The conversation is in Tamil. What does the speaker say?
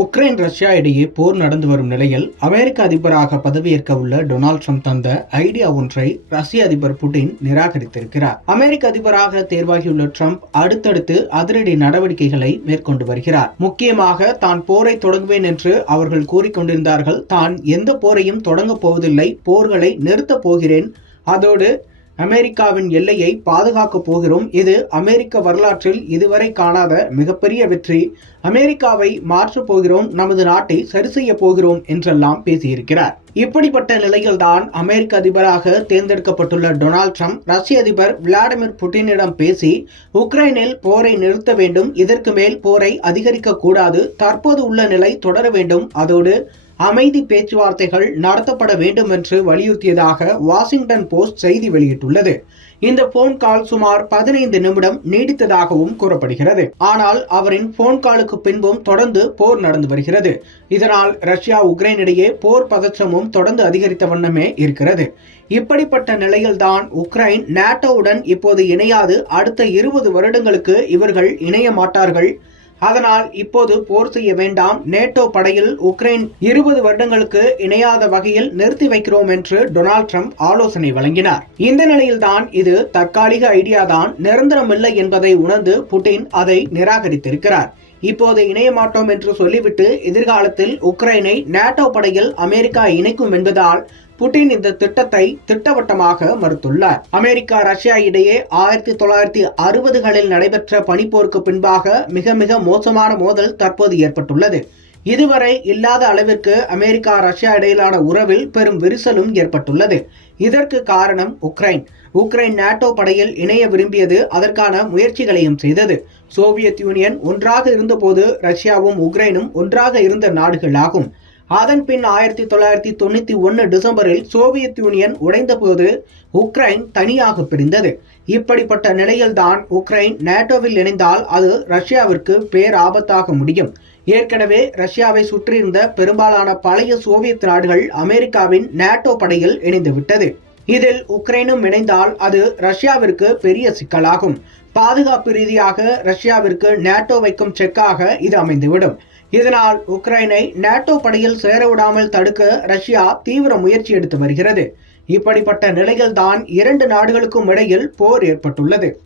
உக்ரைன் ரஷ்யா இடையே போர் நடந்து வரும் நிலையில் அமெரிக்க அதிபராக பதவியேற்க உள்ள டொனால்ட் ட்ரம்ப் தந்த ஐடியா ஒன்றை ரஷ்ய அதிபர் புட்டின் நிராகரித்திருக்கிறார். அமெரிக்க அதிபராக தேர்வாகியுள்ள ட்ரம்ப் அடுத்தடுத்து அதிரடி நடவடிக்கைகளை மேற்கொண்டு வருகிறார். முக்கியமாக தான் போரை தொடங்குவேன் என்று அவர்கள் கூறிக்கொண்டிருந்தார்கள் தான் எந்த போரையும் தொடங்கப் போவதில்லை போர்களை நிறுத்தப் போகிறேன். அதோடு அமெரிக்காவின் எல்லையை பாதுகாக்கப் போகிறோம். இது அமெரிக்க வரலாற்றில் இதுவரை காணாத மிகப்பெரிய வெற்றி. அமெரிக்காவை மாற்றப் போகிறோம் நமது நாட்டை சரி செய்ய போகிறோம் என்றெல்லாம் பேசியிருக்கிறார். இப்படிப்பட்ட நிலையில்தான் அமெரிக்க அதிபராக தேர்ந்தெடுக்கப்பட்டுள்ள டொனால்ட் ட்ரம்ப் ரஷ்ய அதிபர் விளாடிமிர் புட்டினிடம் பேசி உக்ரைனில் போரை நிறுத்த வேண்டும் இதற்கு மேல் போரை அதிகரிக்க கூடாது தற்போது உள்ள நிலை தொடர வேண்டும் அதோடு அமைதி பேச்சுவார்த்தைகள் நடத்தப்பட வேண்டும் என்று வலியுறுத்தியதாக வாஷிங்டன் போஸ்ட் செய்தி வெளியிட்டுள்ளது. இந்த போன் கால் சுமார் பதினைந்து நிமிடம் நீடித்ததாகவும் கூறப்படுகிறது. ஆனால் அவரின் போன் காலுக்கு பின்பும் தொடர்ந்து போர் நடந்து வருகிறது. இதனால் ரஷ்யா உக்ரைன் இடையே போர் பதற்றமும் தொடர்ந்து அதிகரித்த வண்ணமே இருக்கிறது. இப்படிப்பட்ட நிலையில்தான் உக்ரைன் நேட்டோவுடன் இப்போது இணையாது. அடுத்த இருபது வருடங்களுக்கு இவர்கள் இணைய மாட்டார்கள். அதனால் இப்போது போர் செய்ய வேண்டாம். நேட்டோ படையில் உக்ரைன் இருபது வருடங்களுக்கு இணையாத வகையில் நிறுத்தி வைக்கிறோம் என்று டொனால்ட் ட்ரம்ப் ஆலோசனை வழங்கினார். இந்த நிலையில்தான் இது தற்காலிக ஐடியா தான் நிரந்தரமில்லை என்பதை உணர்ந்து புட்டின் அதை நிராகரித்திருக்கிறார். இப்போது இணைய மாட்டோம் என்று சொல்லிவிட்டு எதிர்காலத்தில் உக்ரைனை நேட்டோ படையில் அமெரிக்கா இணைக்கும் என்பதால் புட்டின் இந்த திட்டத்தை திட்டவட்டமாக மறுத்துள்ளார். அமெரிக்கா ரஷ்யா இடையே ஆயிரத்தி தொள்ளாயிரத்தி அறுபதுகளில் நடைபெற்ற பனிப்போருக்கு பின்பாக மிக மிக மோசமான மோதல் தற்போது ஏற்பட்டுள்ளது. இதுவரை இல்லாத அளவிற்கு அமெரிக்கா ரஷ்யா இடையிலான உறவில் பெரும் விரிசலும் ஏற்பட்டுள்ளது. இதற்கு காரணம் உக்ரைன். உக்ரைன் நாட்டோ படையில் இணைய விரும்பியது அதற்கான முயற்சிகளையும் செய்தது. சோவியத் யூனியன் ஒன்றாக இருந்தபோது ரஷ்யாவும் உக்ரைனும் ஒன்றாக இருந்த நாடுகளாகும். அதன் பின் ஆயிரத்தி தொள்ளாயிரத்தி தொண்ணூத்தி ஒன்னு டிசம்பரில் சோவியத் யூனியன் உடைந்தபோது உக்ரைன் தனியாக பிரிந்தது. இப்படிப்பட்ட நிலையில்தான் உக்ரைன் நேட்டோவில் இணைந்தால் அது ரஷ்யாவிற்கு பேராபத்தாக முடியும். ஏற்கனவே ரஷ்யாவை சுற்றியிருந்த பெரும்பாலான பழைய சோவியத் நாடுகள் அமெரிக்காவின் நேட்டோ படையில் இணைந்துவிட்டது. இதில் உக்ரைனும் இணைந்தால் அது ரஷ்யாவிற்கு பெரிய சிக்கலாகும். பாதுகாப்பு ரீதியாக ரஷ்யாவிற்கு நேட்டோ வைக்கும் செக்காக இது அமைந்துவிடும். இதனால் உக்ரைனை நேட்டோ படையில் சேரவிடாமல் தடுக்க ரஷ்யா தீவிர முயற்சி எடுத்து வருகிறது. இப்படிப்பட்ட நிலையில்தான் இரண்டு நாடுகளுக்கும் இடையில் போர் ஏற்பட்டுள்ளது.